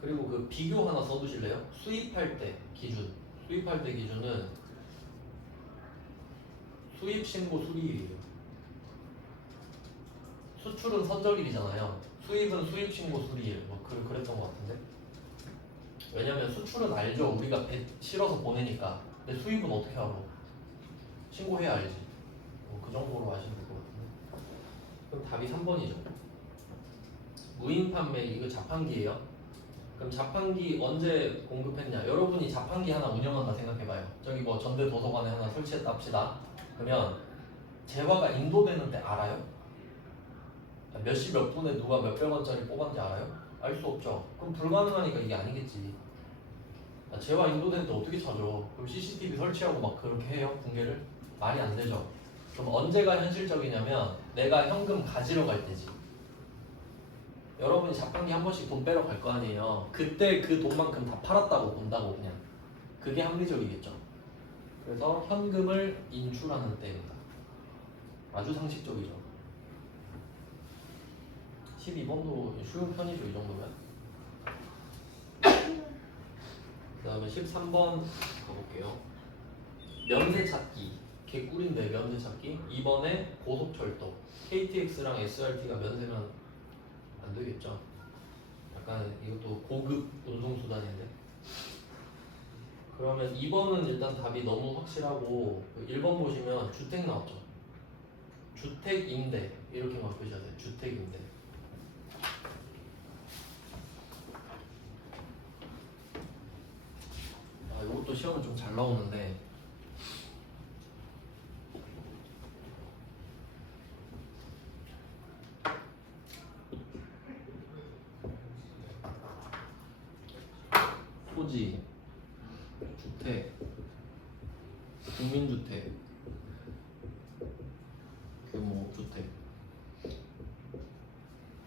그리고 그 비교 하나 써두실래요? 수입할 때 기준. 수입할 때 기준은 수입 신고 수리일이에요. 수출은 선적일이잖아요. 수입은 수입 신고 수리일. 뭐 그랬던 것 같은데. 왜냐면 수출은 알죠. 우리가 배 실어서 보내니까. 근데 수입은 어떻게 알아? 신고해야 알지. 그 정도로 아시면 될 것 같은데. 그럼 답이 3번이죠. 무인 판매 이거 자판기예요. 그럼 자판기 언제 공급했냐? 여러분이 자판기 하나 운영한다 생각해봐요. 저기 뭐 전대 도서관에 하나 설치했다 합시다. 그러면 재화가 인도되는 때 알아요? 몇 시 몇 분에 누가 몇백 원짜리 뽑았는지 알아요? 알 수 없죠. 그럼 불가능하니까 이게 아니겠지. 재화 인도되는 때 어떻게 찾아? 그럼 CCTV 설치하고 막 그렇게 해요? 붕괴를? 말이 안 되죠. 그럼 언제가 현실적이냐면 내가 현금 가지러 갈 때지. 여러분이 자판기 한 번씩 돈 빼러 갈 거 아니에요. 그때 그 돈만큼 다 팔았다고 본다고 그냥. 그게 합리적이겠죠. 그래서 현금을 인출하는 때입니다. 아주 상식적이죠. 12번도 쉬운 편이죠, 이 정도면. 그 다음에 13번 가볼게요. 면세 찾기. 개 꿀인데 면세 찾기. 2번에 고속철도. KTX랑 SRT가 면세면 안 되겠죠. 약간 이것도 고급 운송수단인데. 그러면 2번은 일단 답이 너무 확실하고 1번 보시면 주택 나왔죠. 주택 임대 이렇게만 보셔야 돼요. 주택 임대. 아, 이것도 시험은 좀 잘 나오는데 토지, 주택, 국민주택, 규모 주택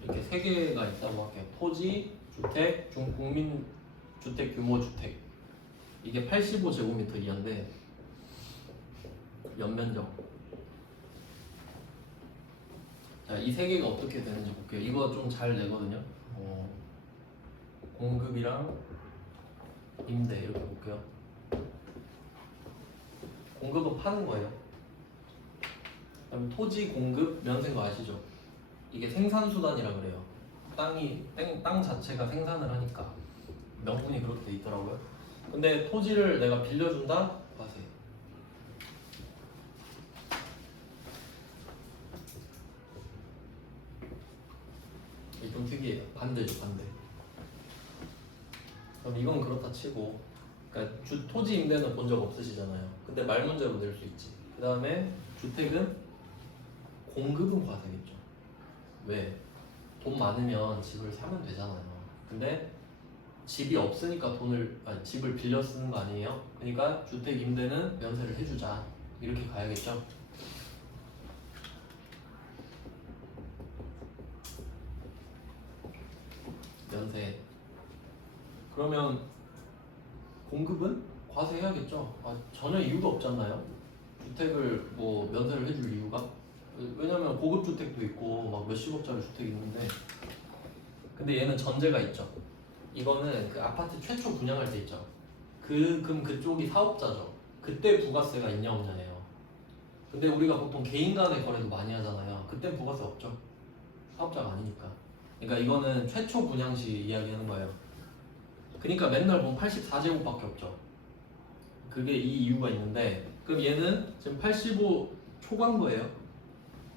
이렇게 세 개가 있다고 할게요. 토지, 주택, 국민주택, 규모 주택. 이게 85제곱미터 이하인데 연면적. 자, 이 세 개가 어떻게 되는지 볼게요. 이거 좀 잘 내거든요. 공급이랑 임대 이렇게 볼게요. 공급은 파는 거예요. 그다음에 토지 공급 면세인 거 아시죠? 이게 생산수단이라 그래요. 땅 자체가 생산을 하니까 명분이 그렇게 돼 있더라고요. 근데 토지를 내가 빌려준다? 과세. 이게 좀 특이해요. 반대죠, 반대. 그럼 이건 그렇다 치고, 그러니까 토지 임대는 본 적 없으시잖아요. 근데 말 문제로 낼 수 있지. 그 다음에 주택은 공급은 과세겠죠. 왜? 돈 많으면 집을 사면 되잖아요. 근데 집이 없으니까 집을 빌려 쓰는 거 아니에요? 그러니까 주택 임대는 면세를 해주자. 이렇게 가야겠죠. 면세. 그러면 공급은 과세해야겠죠. 전혀 이유가 없잖아요. 주택을 뭐 면세를 해줄 이유가? 왜냐면 고급 주택도 있고 막 몇십억짜리 주택이 있는데, 근데 얘는 전제가 있죠. 이거는 그 아파트 최초 분양할 때 있죠. 그럼 그쪽이 사업자죠. 그때 부가세가 있냐 없냐예요. 근데 우리가 보통 개인 간의 거래도 많이 하잖아요. 그땐 부가세 없죠. 사업자가 아니니까. 그러니까 이거는 최초 분양 시 이야기하는 거예요. 그러니까 맨날 보면 84제곱밖에 없죠. 그게 이 이유가 있는데, 그럼 얘는 지금 85 초과인 거예요.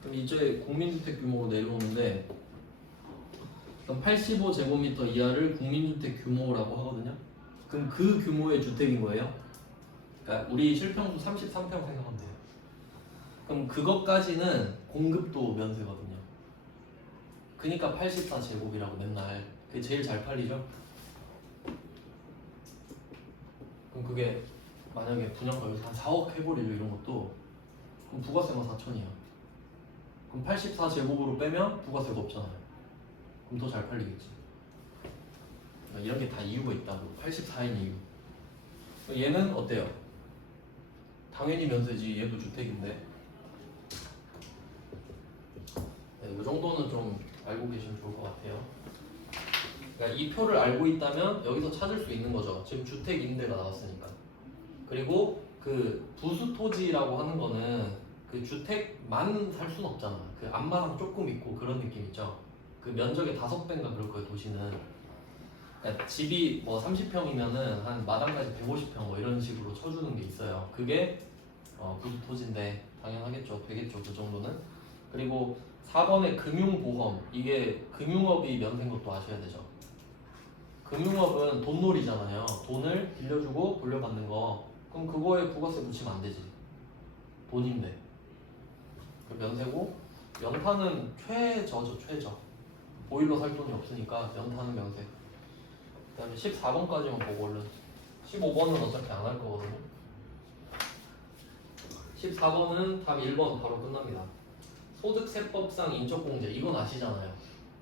그럼 이제 국민주택 규모로 내려오는데, 그럼 85제곱미터 이하를 국민주택 규모라고 하거든요. 그럼 그 규모의 주택인 거예요. 그러니까 우리 실평수 33평 생각하면 돼요. 그럼 그것까지는 공급도 면세거든요. 그러니까 84제곱이라고 맨날 그게 제일 잘 팔리죠. 그럼 그게 만약에 분양가 여기서 한 4억 해버리죠, 이런 것도. 그럼 부가세만 4천이야. 그럼 84제곱으로 빼면 부가세가 없잖아요. 그럼 더 잘 팔리겠지. 이런 게 다 이유가 있다고. 84인 이유. 얘는 어때요? 당연히 면세지. 얘도 주택인데. 네, 이 정도는 좀 알고 계시면 좋을 것 같아요. 그러니까 이 표를 알고 있다면 여기서 찾을 수 있는 거죠. 지금 주택 임대가 나왔으니까. 그리고 그 부수 토지라고 하는 거는 그 주택만 살 수는 없잖아. 그 앞마당 조금 있고 그런 느낌 있죠. 그 면적의 5배인가 그럴 거예요, 도시는. 그러니까 집이 뭐 30평이면은 한 마당까지 150평 뭐 이런 식으로 쳐주는 게 있어요. 그게 부수 토지인데 당연하겠죠. 되겠죠. 그 정도는. 그리고 4번의 금융보험. 이게 금융업이 면세인 것도 아셔야 되죠. 금융업은 돈놀이잖아요. 돈을 빌려주고 돌려받는 거. 그럼 그거에 부가세 붙이면 안 되지. 돈인데. 그 면세고, 연탄은 최저죠, 최저. 보일러 살 돈이 없으니까 연탄은 면세. 그 다음에 14번까지만 보고 얼른. 15번은 어차피 안 할 거거든요. 14번은 답 1번 바로 끝납니다. 소득세법상 인적공제. 이건 아시잖아요.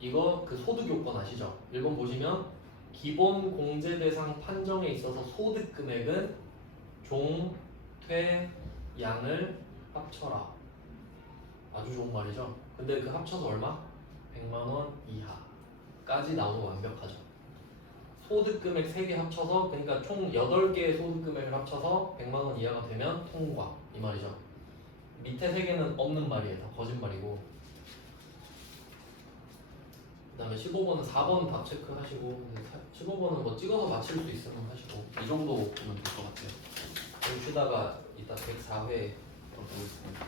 이거 그 소득 요건 아시죠? 1번 보시면 기본 공제 대상 판정에 있어서 소득 금액은 종, 퇴, 양을 합쳐라. 아주 좋은 말이죠. 근데 그 합쳐서 얼마? 100만 원 이하까지 나오면 완벽하죠. 소득 금액 3개 합쳐서 그러니까 총 8개의 소득 금액을 합쳐서 100만 원 이하가 되면 통과 이 말이죠. 밑에 3개는 없는 말이에요. 다 거짓말이고. 그 다음에 15번은 4번 답 체크하시고 15번은 뭐 찍어서 맞힐 수 있으면 하시고 이 정도 보면 될 것 같아요. 여기 쉬다가 이따 104회 보겠습니다.